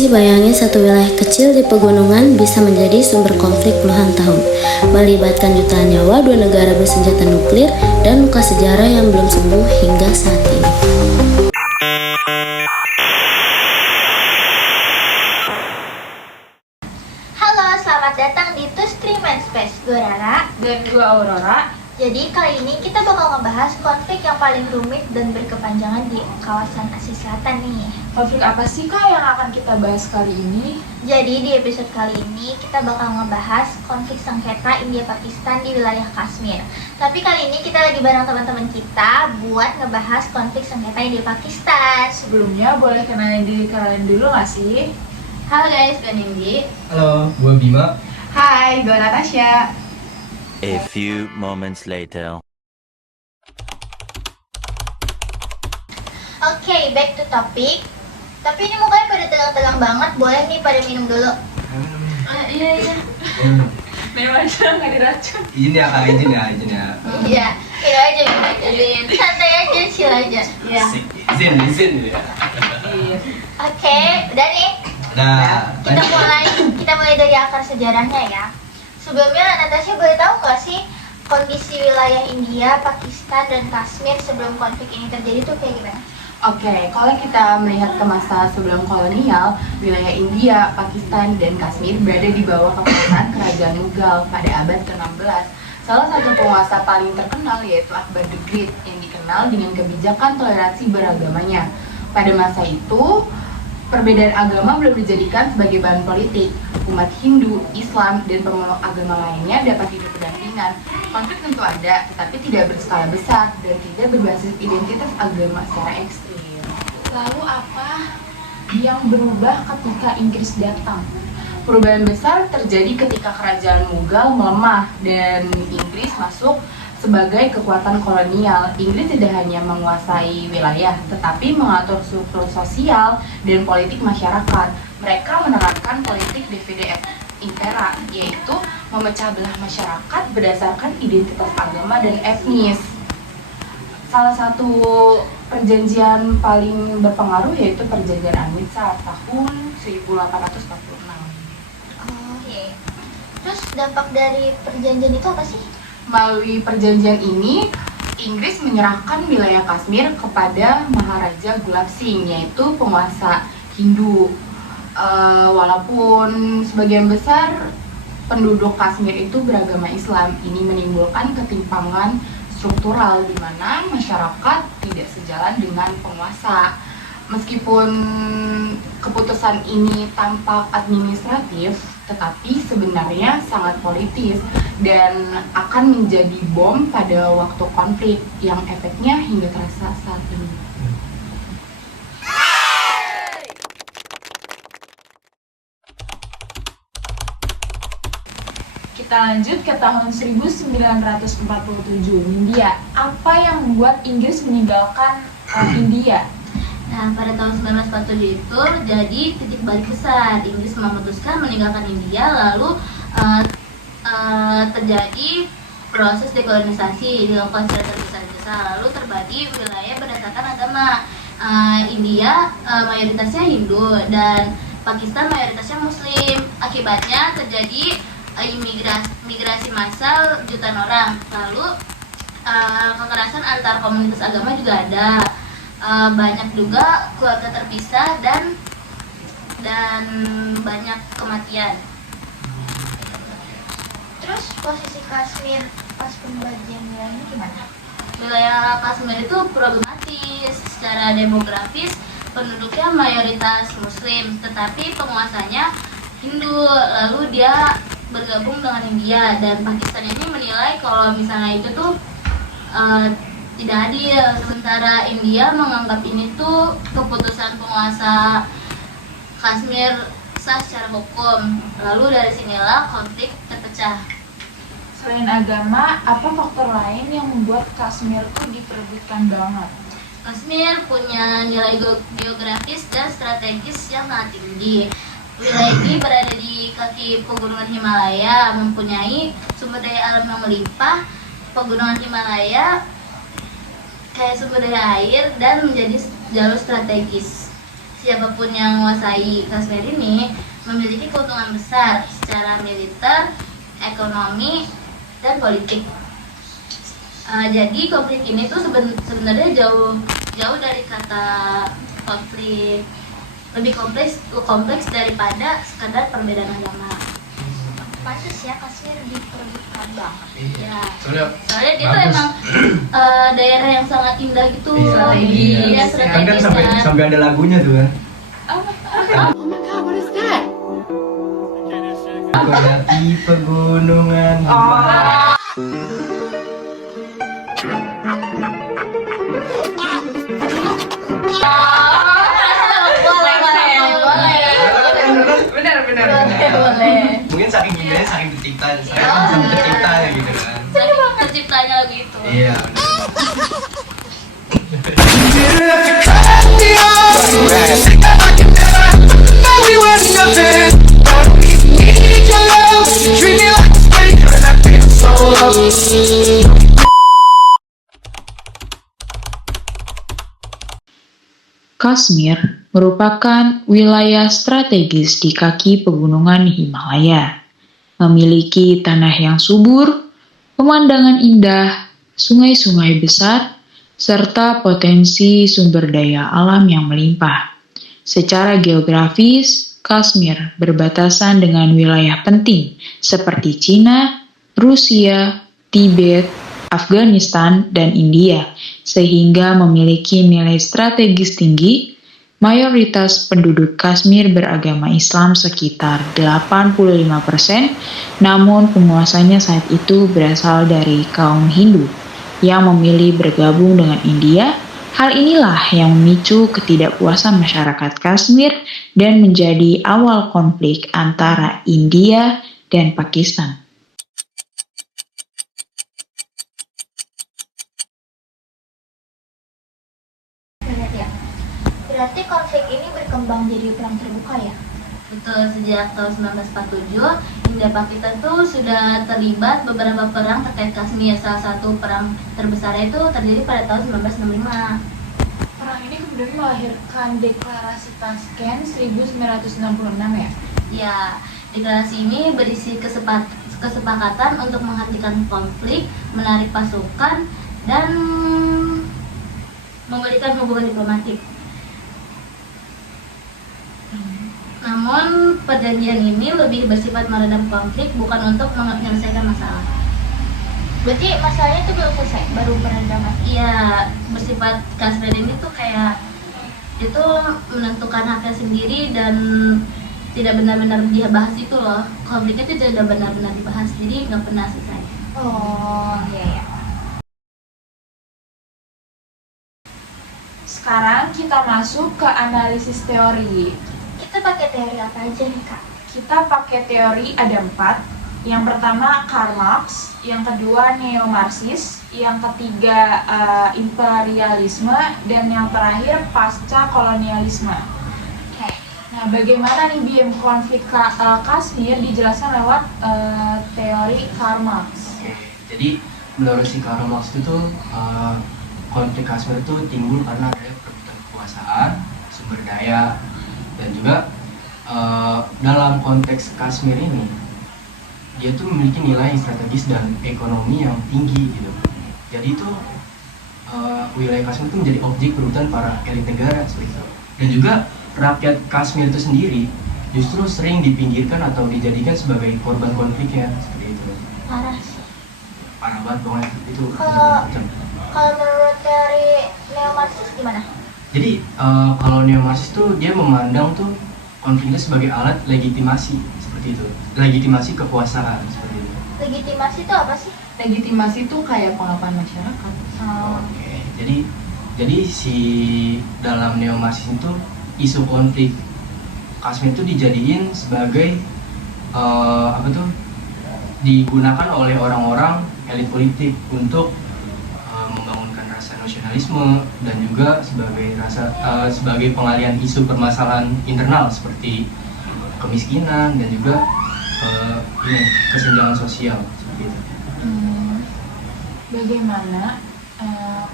sih bayangin satu wilayah kecil di pegunungan bisa menjadi sumber konflik puluhan tahun, melibatkan jutaan nyawa, dua negara bersenjata nuklir, dan luka sejarah yang belum sembuh hingga saat ini. Halo, selamat datang di Two Stream and Space. Gue Rara. Dan gue Aurora. Jadi kali ini kita bakal ngebahas konflik yang paling rumit dan berkepanjangan di kawasan Asia Selatan nih. Konflik apa sih Kak yang akan kita bahas kali ini? Jadi di episode kali ini kita bakal ngebahas konflik sengketa India-Pakistan di wilayah Kashmir. Tapi kali ini kita lagi bareng teman-teman kita buat ngebahas konflik sengketa India-Pakistan. Sebelumnya boleh kenalin diri kalian dulu gak sih? Halo guys, gue Nindi. Halo, gue Bima. Hai, gue Natasha. A few moments later. Oke, back to topic. Tapi ini mukanya pada tegang-tegang banget, boleh nih pada minum dulu. Iya. Minum aja, gak diracun. Izin ya kak, izin ya. Iya, minum aja, minum aja. Santai aja, chill aja. Iya. Izin ya. Iya. Oke, udah nih. Nah, Kita mulai dari akar sejarahnya ya. Sebelumnya Natasha boleh tahu nggak sih kondisi wilayah India, Pakistan, dan Kashmir sebelum konflik ini terjadi tuh kayak gimana? Oke, kalau kita melihat ke masa sebelum kolonial, wilayah India, Pakistan, dan Kashmir berada di bawah kekuasaan kerajaan Mughal pada abad ke-16. Salah satu penguasa paling terkenal yaitu Akbar the Great yang dikenal dengan kebijakan toleransi beragamanya. Pada masa itu, perbedaan agama belum dijadikan sebagai bahan politik. Umat Hindu, Islam, dan pemeluk agama lainnya dapat hidup berdampingan. Konflik tentu ada, tetapi tidak berskala besar dan tidak berbasis identitas agama secara ekstrim. Lalu apa yang berubah ketika Inggris datang? Perubahan besar terjadi ketika kerajaan Mughal melemah dan Inggris masuk sebagai kekuatan kolonial. Inggris tidak hanya menguasai wilayah, tetapi mengatur struktur sosial dan politik masyarakat. Mereka menerapkan politik divide et impera, yaitu memecah belah masyarakat berdasarkan identitas agama dan etnis. Salah satu perjanjian paling berpengaruh yaitu Perjanjian Amritsar tahun 1846. Oke. Terus dampak dari perjanjian itu apa sih? Melalui perjanjian ini, Inggris menyerahkan wilayah Kashmir kepada Maharaja Gulab Singh, yaitu penguasa Hindu. Walaupun sebagian besar penduduk Kashmir itu beragama Islam, ini menimbulkan ketimpangan struktural di mana masyarakat tidak sejalan dengan penguasa. Meskipun keputusan ini tampak administratif, tetapi sebenarnya sangat politis dan akan menjadi bom pada waktu konflik yang efeknya hingga terasa saat ini. Kita lanjut ke tahun 1947. India, apa yang membuat Inggris meninggalkan India? Nah, pada tahun 1947 itu jadi titik balik besar. Inggris memutuskan meninggalkan India, lalu terjadi proses dekolonisasi, dilakukan secara tergesa-gesa, lalu terbagi wilayah berdasarkan agama. India mayoritasnya Hindu dan Pakistan mayoritasnya Muslim. Akibatnya terjadi migrasi massal jutaan orang. Lalu kekerasan antar komunitas agama juga ada. Banyak juga keluarga terpisah dan banyak kematian. Terus posisi Kashmir pas pembagian wilayahnya gimana? Wilayah Kashmir itu problematis. Secara demografis penduduknya mayoritas Muslim, tetapi penguasanya Hindu. Lalu dia bergabung dengan India dan Pakistan ini menilai kalau misalnya itu tuh tidak adil. Sementara India menganggap ini tuh keputusan penguasa Kashmir sah secara hukum. Lalu dari sinilah konflik terpecah. Selain agama, apa faktor lain yang membuat Kashmir tuh diperebutkan banget? Kashmir punya nilai geografis dan strategis yang sangat tinggi. Wilayah ini berada di kaki pegunungan Himalaya, mempunyai sumber daya alam yang melimpah. Pegunungan Himalaya kayak sumber daya air dan menjadi jalur strategis. siapapun yang menguasai Kashmir ini memiliki keuntungan besar secara militer, ekonomi, dan politik. Jadi konflik ini tuh sebenarnya jauh dari kata konflik, lebih kompleks daripada sekadar perbedaan agama. Pantes ya Kashmir diperebutkan banget. Ya, Soalnya dia tuh emang daerah yang sangat indah gitu. Iya, kan strategis sampai ada lagunya tuh kan. Aku di pegunungan. Boleh. Mungkin saking indahnya, saking terciptanya gitu kan. Terciptanya lagu itu. Iya. Kashmir merupakan wilayah strategis di kaki pegunungan Himalaya, memiliki tanah yang subur, pemandangan indah, sungai-sungai besar, serta potensi sumber daya alam yang melimpah. Secara geografis, Kashmir berbatasan dengan wilayah penting seperti Cina, Rusia, Tibet, Afghanistan, dan India, sehingga memiliki nilai strategis tinggi. Mayoritas penduduk Kashmir beragama Islam sekitar 85%, namun penguasanya saat itu berasal dari kaum Hindu yang memilih bergabung dengan India. Hal inilah yang memicu ketidakpuasan masyarakat Kashmir dan menjadi awal konflik antara India dan Pakistan. Berarti konflik ini berkembang jadi perang terbuka ya? Betul, sejak tahun 1947, India Pakistan tuh sudah terlibat beberapa perang terkait Kashmir. Salah satu perang terbesar itu terjadi pada tahun 1965. Perang ini kemudian melahirkan deklarasi Tashkent 1966 ya? Ya, deklarasi ini berisi kesepakatan untuk menghentikan konflik, menarik pasukan, dan memulihkan hubungan diplomatik. Namun, perjanjian ini lebih bersifat meredam konflik, bukan untuk menyelesaikan masalah. Berarti masalahnya itu belum selesai, baru peredaman. Iya, bersifat Kashmir ini tuh kayak itu menentukan haknya sendiri dan tidak benar-benar dia bahas itu loh. Konfliknya itu tidak benar-benar dibahas, jadi nggak pernah selesai. Oh, iya ya. Sekarang kita masuk ke analisis teori. Kita pakai teori apa aja nih Kak? Kita pakai teori ada 4. Yang pertama Karl Marx, yang kedua neo-Marxis, yang ketiga imperialisme, dan yang terakhir pasca kolonialisme. Oke. Nah, bagaimana nih BM konflik Kashmir dijelaskan lewat teori Karl Marx. Jadi menurut si Karl Marx itu konflik Kashmir itu timbul karena ada perebutan kekuasaan, sumber daya, dan juga dalam konteks Kashmir ini dia tuh memiliki nilai strategis dan ekonomi yang tinggi gitu. Jadi itu wilayah Kashmir itu menjadi objek perebutan para elit negara seperti itu. Dan juga rakyat Kashmir itu sendiri justru sering dipinggirkan atau dijadikan sebagai korban konfliknya seperti itu. Parah sih. Parah banget pokoknya itu. Kalau menurut teori neo-Marxis gimana? Jadi kalau neo-Marxis tuh dia memandang tuh konfliknya sebagai alat legitimasi seperti itu, legitimasi kekuasaan seperti itu. Legitimasi itu apa sih? Legitimasi itu kayak pengakuan masyarakat. Oke. Jadi si dalam neo-Marxis itu isu konflik Kashmir itu dijadiin sebagai digunakan oleh orang-orang elit politik untuk membangunkan rasa nasionalisme dan juga sebagai pengalihan isu permasalahan internal seperti kemiskinan dan juga kesenjangan sosial seperti itu. Bagaimana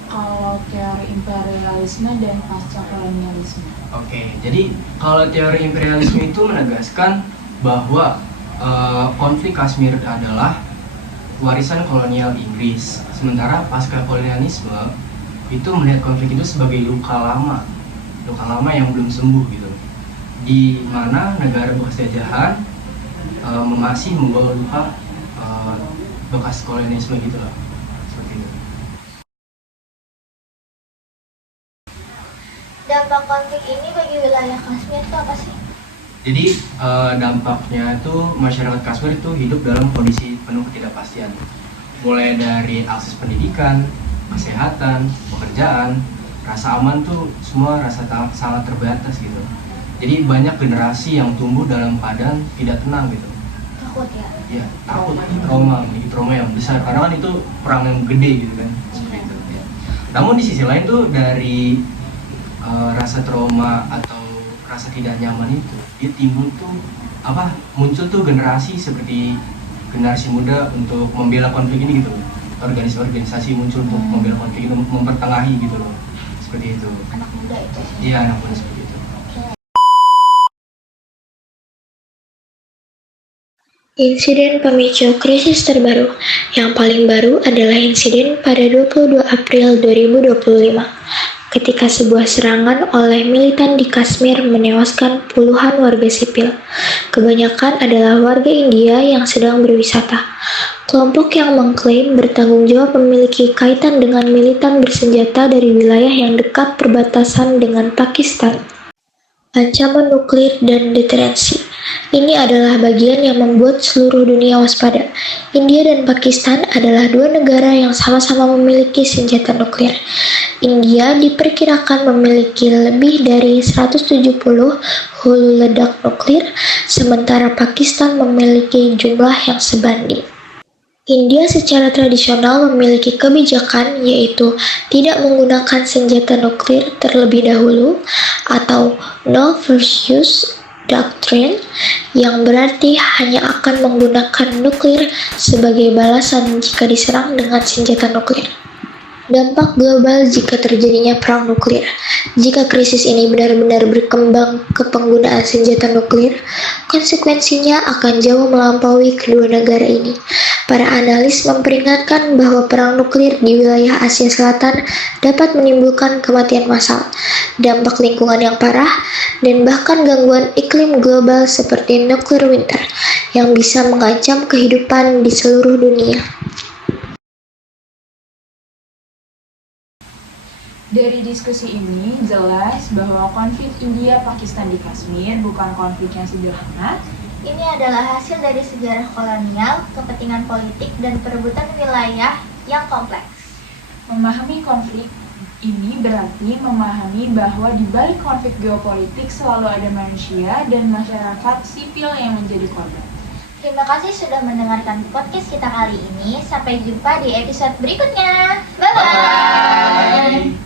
Kalau teori imperialisme dan pasca kolonialisme. Oke, jadi kalau teori imperialisme itu menegaskan bahwa konflik Kashmir adalah warisan kolonial Inggris. Sementara pasca kolonialisme itu melihat konflik itu sebagai luka lama yang belum sembuh gitu. Di mana negara bekas jajahan masih membawa luka bekas kolonialisme gitu loh. Seperti itu. Dampak konflik ini bagi wilayah Kashmir itu apa sih? Jadi dampaknya itu masyarakat Kashmir itu hidup dalam kondisi penuh ketidakpastian. Mulai dari akses pendidikan, kesehatan, pekerjaan, rasa aman tuh semua sangat terbatas gitu. Jadi banyak generasi yang tumbuh dalam keadaan tidak tenang gitu. Takut ya? Ya, takut, memiliki trauma yang besar. Karena kan itu perang yang gede gitu kan. Seperti itu. Ya. Namun di sisi lain tuh dari rasa trauma atau rasa tidak nyaman itu, dia timbul tuh muncul tuh generasi seperti generasi muda untuk membela konflik ini gitu. Organisasi muncul untuk membela konflik itu, mempertengahi gitu loh. Seperti itu. Anak muda itu? Iya, anak muda seperti itu. Insiden pemicu krisis terbaru. Yang paling baru adalah insiden pada 22 April 2025, ketika sebuah serangan oleh militan di Kashmir menewaskan puluhan warga sipil. Kebanyakan adalah warga India yang sedang berwisata. Kelompok yang mengklaim bertanggung jawab memiliki kaitan dengan militan bersenjata dari wilayah yang dekat perbatasan dengan Pakistan. Ancaman nuklir dan deterensi. Ini adalah bagian yang membuat seluruh dunia waspada. India dan Pakistan adalah dua negara yang sama-sama memiliki senjata nuklir. India diperkirakan memiliki lebih dari 170 hulu ledak nuklir, sementara Pakistan memiliki jumlah yang sebanding. India secara tradisional memiliki kebijakan yaitu tidak menggunakan senjata nuklir terlebih dahulu atau no first use doctrine, yang berarti hanya akan menggunakan nuklir sebagai balasan jika diserang dengan senjata nuklir. Dampak global jika terjadinya perang nuklir. Jika krisis ini benar-benar berkembang ke penggunaan senjata nuklir, konsekuensinya akan jauh melampaui kedua negara ini. Para analis memperingatkan bahwa perang nuklir di wilayah Asia Selatan dapat menimbulkan kematian massal, dampak lingkungan yang parah, dan bahkan gangguan iklim global seperti nuclear winter yang bisa mengancam kehidupan di seluruh dunia. Dari diskusi ini jelas bahwa konflik India-Pakistan di Kashmir bukan konflik yang sederhana. Ini adalah hasil dari sejarah kolonial, kepentingan politik, dan perebutan wilayah yang kompleks. Memahami konflik ini berarti memahami bahwa di balik konflik geopolitik selalu ada manusia dan masyarakat sipil yang menjadi korban. Terima kasih sudah mendengarkan podcast kita kali ini. Sampai jumpa di episode berikutnya. Bye-bye!